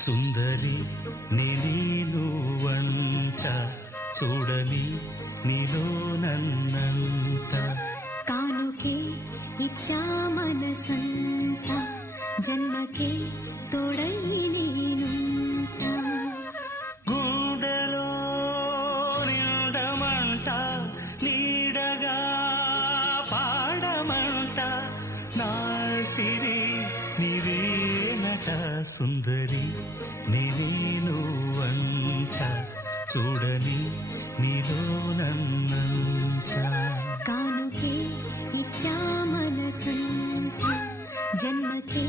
సుందరి నేను వంట చూడని నీలో నన్నంట కానుకే ఇచ్చా మనసంత జన్మకే తోడై నేనుంట గుండెలో నిండమంట నీడగా పాడమంట నా సిరి నీవేనట సుందరి నేను వంట చూడని నీలో నన్నంత కానుకే ఇచ్చా మనసంత జన్మకే